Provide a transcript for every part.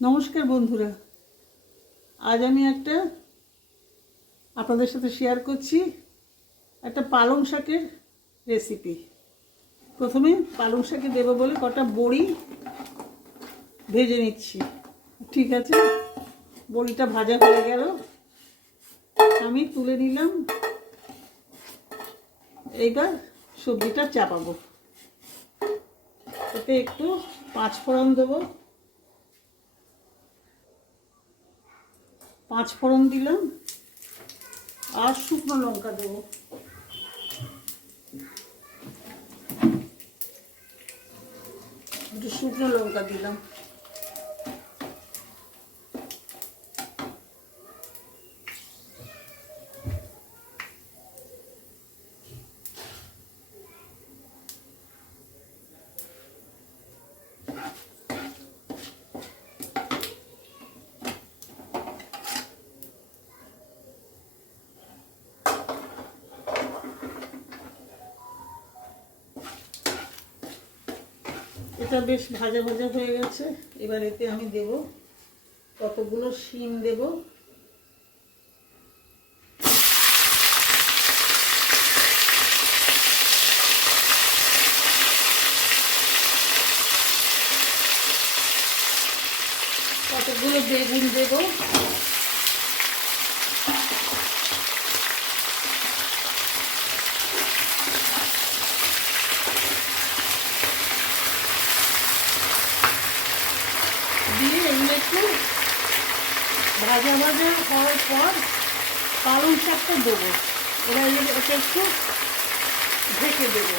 নমস্কার বন্ধুরা, আজ আমি আপনাদের সাথে শেয়ার করছি একটা পালং শাকের রেসিপি। প্রথমে পালং শাকে দেবো বলে কটা বড়ি ভেজে নিচ্ছি। ঠিক আছে, বড়িটা ভাজা হয়ে গেল, আমি তুলে নিলাম। এইবার সবজিটা চাপাবো। এতে একটু 5 ফোড়ন দেবো। 5 ফোড়ন দিলাম আর শুকনো লঙ্কা দেবো। একটু শুকনো লঙ্কা দিলাম। এটা বেশ ভাজা ভাজা হয়ে গেছে। এবার এতে আমি দেব কতগুলো শিম দেব। কতগুলো বেগুন দেব। দিয়ে এগুলো একটু ভাজা ভাজা হওয়ার পর পালং শাকটা দেবো। এবার ওটা একটু ঢেকে দেবো।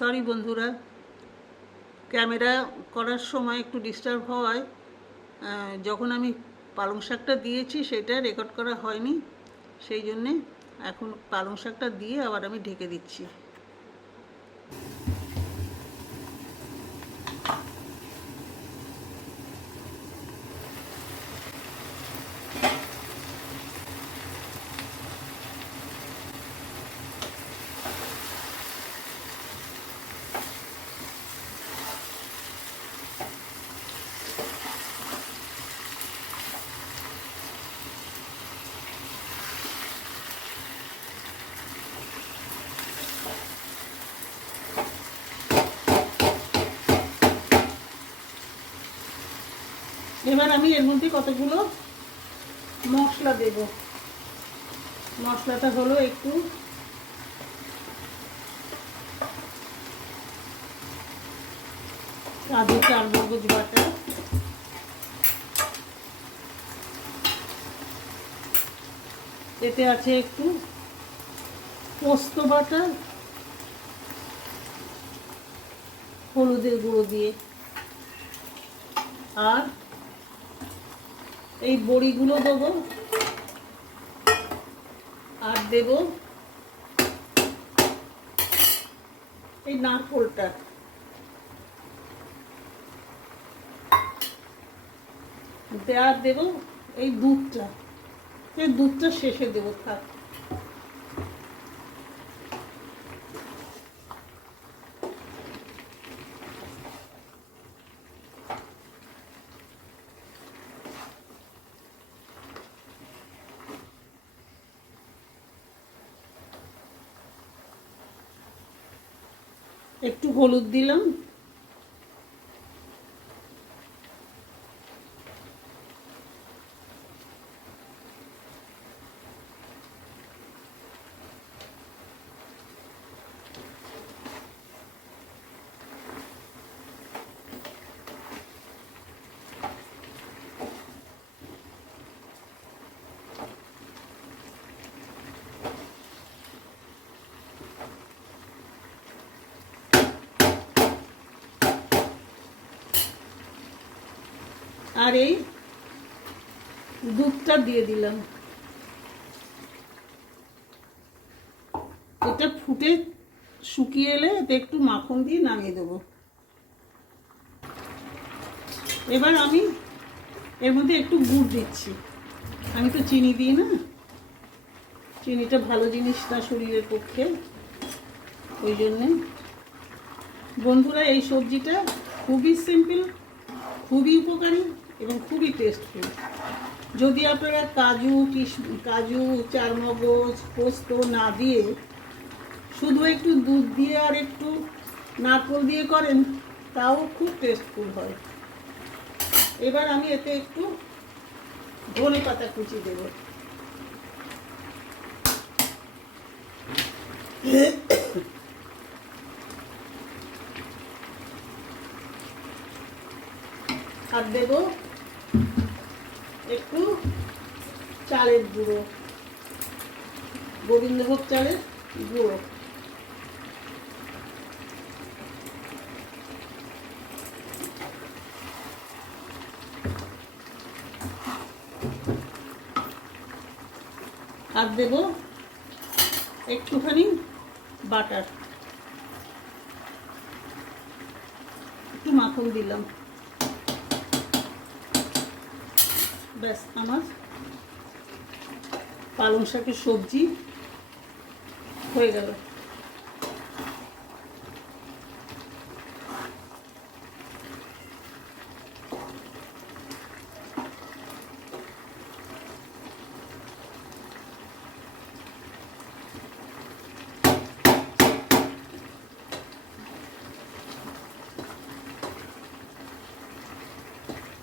সরি বন্ধুরা, ক্যামেরা করার সময় একটু ডিস্টার্ব হওয়ায় যখন আমি পালং শাকটা দিয়েছি সেটা রেকর্ড করা হয়নি। সেই জন্যে এখন পালং শাকটা দিয়ে আবার আমি ঢেকে দিচ্ছি। এবার আমি এর মধ্যে কতগুলো মশলা দেব। মশলাটা হলো একটু কাজু চারমগজ বাটা, এতে আছে একটু পোস্ত বাটা হলুদের গুঁড়ো দিয়ে, আর এই বড়িগুলো দেবো, আর দেব এই নারকোলটা। আর দেবো এই দুধটা শেষে দেবো। থাক, একটু হলুদ দিলাম, আর এই দুধটা দিয়ে দিলাম। এটা ফুটে শুকিয়ে এলে এতে একটু মাখন দিয়ে নামিয়ে দেবো। এবার আমি এর মধ্যে একটু গুড় দিচ্ছি। আমি তো চিনি দিই না, চিনিটা ভালো জিনিস না শরীরের পক্ষে, ওই জন্যে। বন্ধুরা, এই সবজিটা খুবই সিম্পল, খুবই উপকারী এবং খুবই টেস্টফুল। যদি আপনারা কাজু, চারমগজ, পোস্ত না দিয়ে শুধু একটু দুধ দিয়ে আর একটু নারকেল দিয়ে করেন, তাও খুব টেস্টফুল হয়। এবার আমি এতে একটু ধনেপাতা কুচি দেব। আর দেব একটু চালের গুঁড়ো, গোবিন্দভোগ চালের গুঁড়ো। আর দেব একটুখানি বাটার, একটু মাখন দিলাম। ব্যাস, আমার পালং শাকের সবজি হয়ে গেল।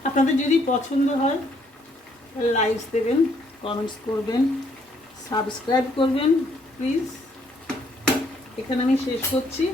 আপনাদের যদি পছন্দ হয় লাইকস দেবেন, কমেন্টস করবেন, সাবস্ক্রাইব করবেন প্লিজ। এখানে আমি শেষ করছি।